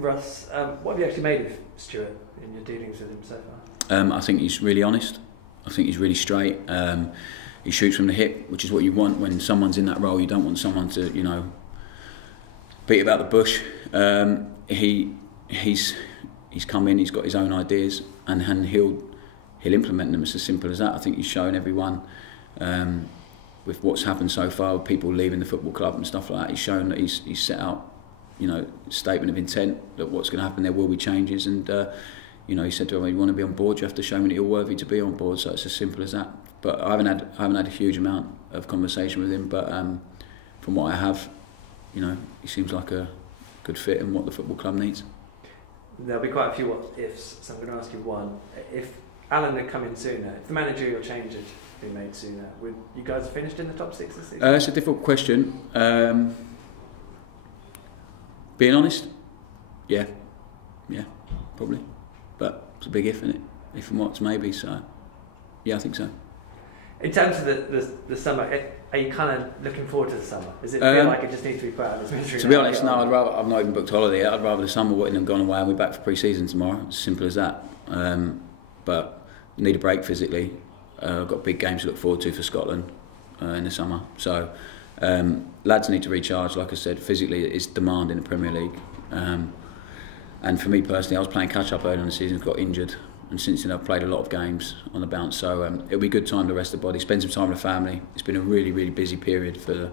Russ, what have you actually made of Stuart in your dealings with him so far? I think he's really honest. I think he's really straight. He shoots from the hip, which is what you want when someone's in that role. You don't want someone to, you know, beat about the bush. He's come in. He's got his own ideas, and he'll implement them. It's as simple as that. I think he's shown everyone with what's happened so far, with people leaving the football club and stuff like that. He's shown that he's set out, you know, statement of intent that what's going to happen. There will be changes, and you know, he said to him, "You want to be on board, you have to show me that you're worthy to be on board." So it's as simple as that. But I haven't had a huge amount of conversation with him. But from what I have, you know, he seems like a good fit in what the football club needs. There'll be quite a few what ifs. So I'm going to ask you one: if Alan had come in sooner, if the managerial change had been made sooner, would you guys have finished in the top 6 this season? It's a difficult question. Being honest, yeah, probably. But it's a big if, isn't it? If and what's maybe. So, yeah, I think so. In terms of the summer, are you kind of looking forward to the summer? Does it feel like it just needs to be put out of its misery? To be honest, no. I've not even booked holiday yet. I'd rather the summer wouldn't have gone away and we're back for pre-season tomorrow. It's as simple as that. But need a break physically. I've got big games to look forward to for Scotland in the summer. So lads need to recharge. Like I said, physically it's demand in the Premier League. And for me personally, I was playing catch-up earlier in the season, got injured. And since then I've played a lot of games on the bounce, so it'll be a good time to rest the body, spend some time with the family. It's been a really, really busy period for the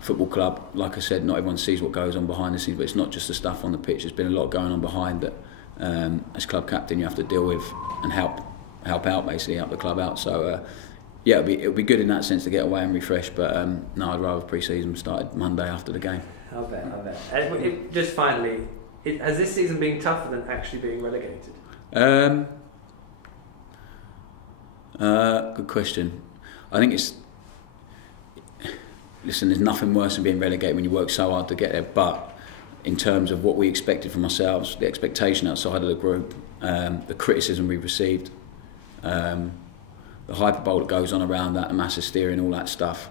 football club. Like I said, not everyone sees what goes on behind the scenes, but it's not just the stuff on the pitch. There's been a lot going on behind that, as club captain, you have to deal with and help out, basically, help the club out. So yeah, it'll be good in that sense to get away and refresh. But no, I'd rather pre-season started Monday after the game. I bet. Just finally, has this season been tougher than actually being relegated? Good question. I think listen, there's nothing worse than being relegated when you work so hard to get there, but in terms of what we expected from ourselves, the expectation outside of the group, the criticism we've received, the hyperbole that goes on around that, the mass hysteria and all that stuff,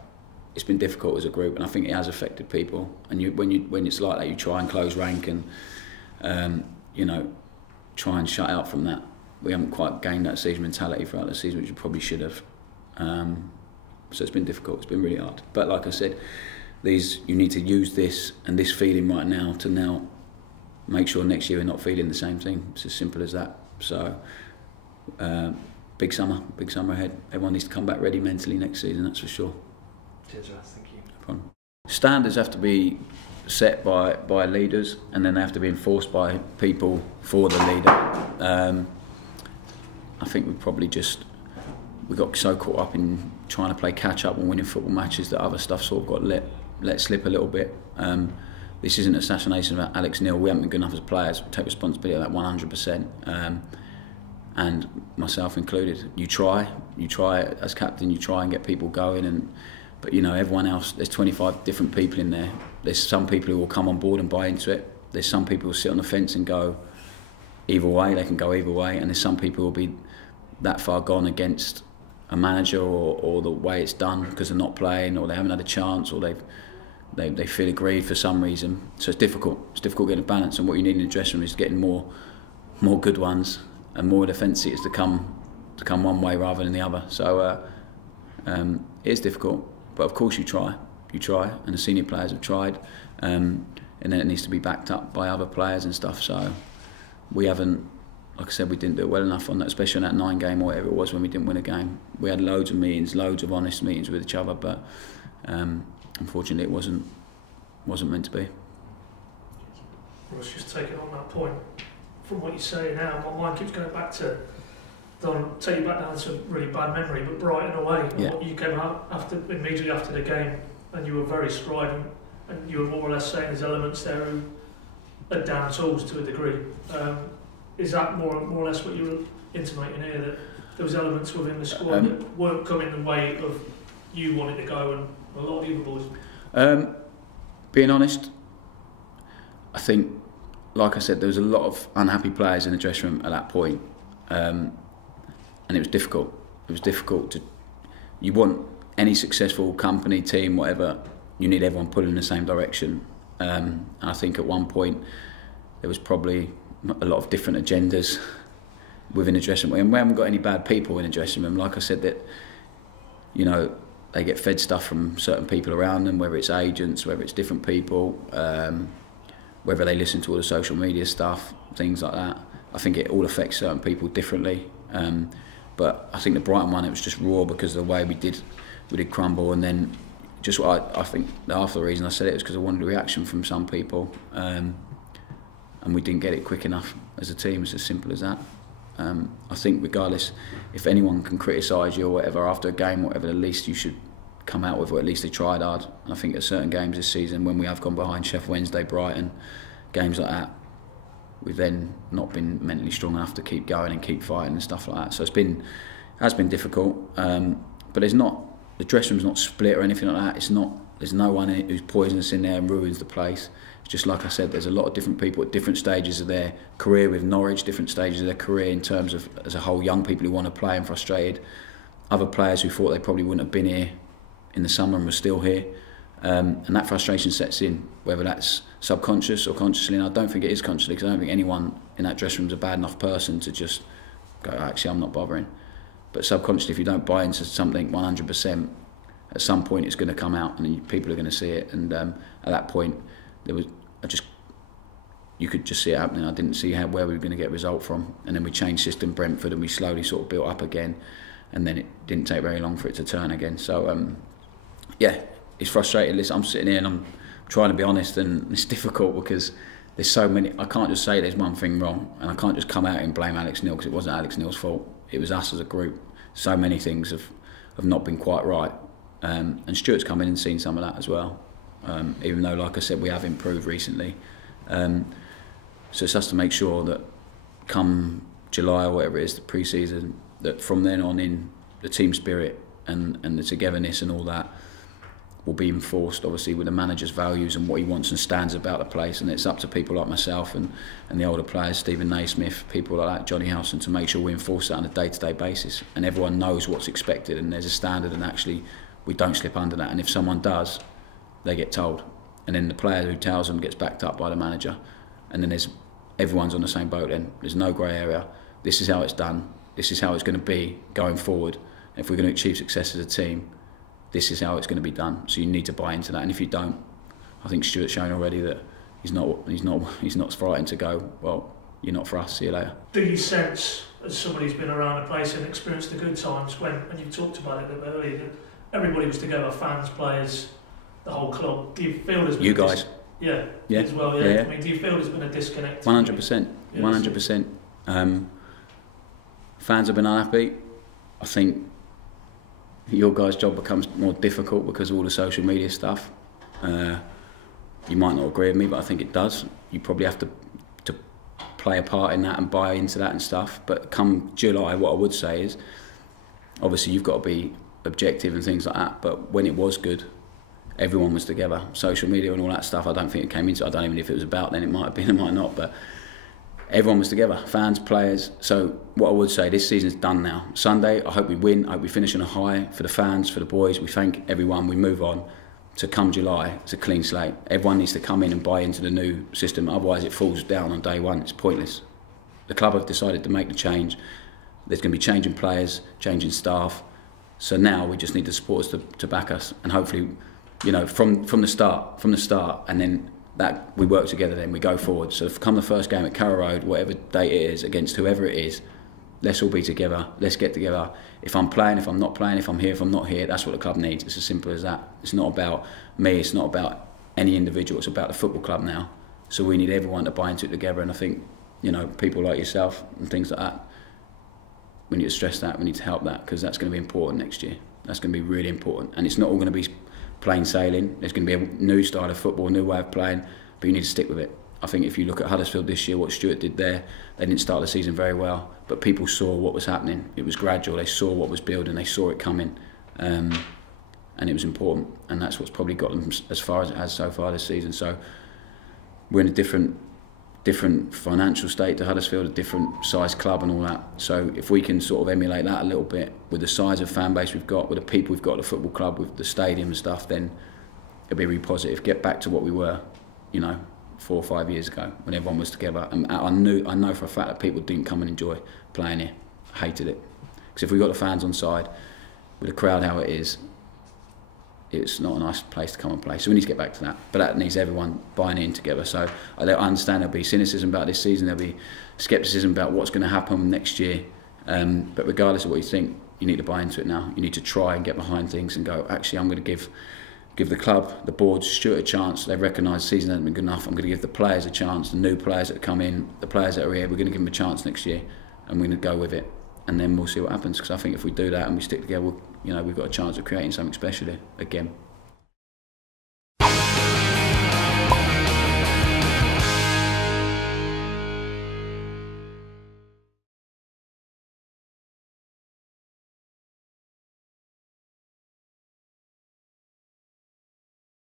it's been difficult as a group, and I think it has affected people. And when it's like that, you try and close rank and you know, try and shut out from that. We haven't quite gained that siege mentality throughout the season, which we probably should have. So it's been difficult. It's been really hard. But like I said, you need to use this and this feeling right now to make sure next year we're not feeling the same thing. It's as simple as that. So big summer ahead. Everyone needs to come back ready mentally next season. That's for sure. Cheers, Russ. Thank you. No problem. Standards have to be set by leaders, and then they have to be enforced by people for the leader. I think we got so caught up in trying to play catch up and winning football matches that other stuff sort of got let slip a little bit. This isn't assassination about Alex Neil. We haven't been good enough as players. We take responsibility of that 100%, and myself included. You try as captain. You try and get people going, but you know, everyone else. There's 25 different people in there. There's some people who will come on board and buy into it. There's some people who sit on the fence and go either way. They can go either way, and there's some people who will be that far gone against a manager or the way it's done because they're not playing, or they haven't had a chance, or they feel aggrieved for some reason. So it's difficult. It's difficult getting a balance, and what you need in the dressing room is getting more good ones and more defence seaters to come one way rather than the other. So it is difficult, but of course you try, and the senior players have tried, and then it needs to be backed up by other players and stuff. So we haven't, like I said, we didn't do it well enough on that, especially on that 9 game or whatever it was when we didn't win a game. We had loads of meetings, loads of honest meetings with each other, but unfortunately it wasn't meant to be. Ross, just taking on that point, from what you say now, my mind keeps going back to, don't take you back down to a really bad memory, but Brighton away. Yeah. You came out immediately after the game, and you were very strident, and you were more or less saying there's elements there who are down tools to a degree. Is that more or less what you were intimating here, that there was elements within the squad that weren't coming the way of you wanted to go and a lot of the other boys? Being honest, I think, like I said, there was a lot of unhappy players in the dressing room at that point, and it was difficult. It was difficult to. You want any successful company, team, whatever. You need everyone pulling in the same direction. And I think at one point there was probably a lot of different agendas within the dressing room. And we haven't got any bad people in the dressing room. Like I said, that, you know, they get fed stuff from certain people around them, whether it's agents, whether it's different people, whether they listen to all the social media stuff, things like that. I think it all affects certain people differently. But I think the Brighton one, it was just raw because of the way we did crumble, and then just I think half the reason I said it was because I wanted a reaction from some people, and we didn't get it quick enough as a team. It's as simple as that. I think regardless, if anyone can criticise you or whatever after a game, whatever, the least you should come out with, or at least they tried hard. And I think at certain games this season, when we have gone behind, Sheffield Wednesday, Brighton, games like that, we've then not been mentally strong enough to keep going and keep fighting and stuff like that. So has been difficult. But the dressing room's not split or anything like that. There's no one who's poisonous in there and ruins the place. It's just like I said, there's a lot of different people at different stages of their career with Norwich, different stages of their career in terms of, as a whole, young people who want to play and frustrated, other players who thought they probably wouldn't have been here in the summer and were still here. And that frustration sets in, whether that's subconscious or consciously. And I don't think it is consciously, because I don't think anyone in that dressing room is a bad enough person to just go, actually, I'm not bothering. But subconsciously, if you don't buy into something 100%, at some point it's going to come out and people are going to see it. And at that point, you could just see it happening. I didn't see where we were going to get a result from. And then we changed system, Brentford, and we slowly sort of built up again. And then it didn't take very long for it to turn again. So, yeah, it's frustrating. Listen, I'm sitting here and I'm trying to be honest, and it's difficult because there's so many. I can't just say there's one thing wrong, and I can't just come out and blame Alex Neil, because it wasn't Alex Neil's fault. It was us as a group. So many things have not been quite right. And Stuart's come in and seen some of that as well. Even though, like I said, we have improved recently. So it's us to make sure that come July or whatever it is, the pre-season, that from then on in, the team spirit and the togetherness and all that will be enforced, obviously, with the manager's values and what he wants and stands about the place. And it's up to people like myself and the older players, Stephen Naismith, people like that, Johnny Howson, to make sure we enforce that on a day-to-day basis. And everyone knows what's expected and there's a standard, and actually we don't slip under that. And if someone does, they get told. And then the player who tells them gets backed up by the manager. And then everyone's on the same boat then. There's no grey area. This is how it's done. This is how it's going to be going forward. And if we're going to achieve success as a team, this is how it's going to be done. So you need to buy into that. And if you don't, I think Stuart's shown already that he's not frightened to go, well, you're not for us, see you later. Do you sense, as somebody who's been around the place and experienced the good times, and you talked about it a bit earlier, that everybody was together, fans, players, the whole club. Do you feel there's been you guys? Yeah, as well. Yeah. I mean, do you feel there's been a disconnect? 100%. 100%. Fans have been unhappy. I think your guys' job becomes more difficult because of all the social media stuff. You might not agree with me, but I think it does. You probably have to play a part in that and buy into that and stuff. But come July, what I would say is, obviously you've got to be objective and things like that. But when it was good, everyone was together. Social media and all that stuff, I don't think it came into. I don't even know if it was about then. It might have been, it might not. But everyone was together, fans, players. So what I would say, this season's done now. Sunday, I hope we win. I hope we finish on a high for the fans, for the boys. We thank everyone. We move on. To come July, it's a clean slate. Everyone needs to come in and buy into the new system. Otherwise, it falls down on day one. It's pointless. The club have decided to make the change. There's going to be changing players, changing staff. So now we just need the supporters to back us, and hopefully, you know, from the start, and then that we work together. Then we go forward. So come the first game at Carrow Road, whatever date it is, against whoever it is, let's all be together. Let's get together. If I'm playing, if I'm not playing, if I'm here, if I'm not here, that's what the club needs. It's as simple as that. It's not about me. It's not about any individual. It's about the football club now. So we need everyone to buy into it together. And I think, you know, people like yourself and things like that, we need to stress that. We need to help that, because that's going to be important next year. That's going to be really important. And it's not all going to be plain sailing. There's going to be a new style of football, a new way of playing, but you need to stick with it. I think if you look at Huddersfield this year, what Stuart did there, they didn't start the season very well, but people saw what was happening. It was gradual. They saw what was building. They saw it coming, and it was important. And that's what's probably got them as far as it has so far this season. So we're in a different financial state to Huddersfield, a different size club and all that. So if we can sort of emulate that a little bit with the size of fan base we've got, with the people we've got at the football club, with the stadium and stuff, then it'll be really positive. Get back to what we were, you know, 4 or 5 years ago when everyone was together. And I know for a fact that people didn't come and enjoy playing here. Hated it. Because if we got the fans on side, with the crowd how it is, it's not a nice place to come and play. So we need to get back to that. But that needs everyone buying in together. So I understand there'll be cynicism about this season, there'll be scepticism about what's going to happen next year. But regardless of what you think, you need to buy into it now. You need to try and get behind things and go, actually, I'm going to give the club, the board, Stuart a chance. They recognise the season hasn't been good enough. I'm going to give the players a chance, the new players that come in, the players that are here, we're going to give them a chance next year, and we're going to go with it. And then we'll see what happens. Because I think if we do that and we stick together, we've got a chance of creating something special here again.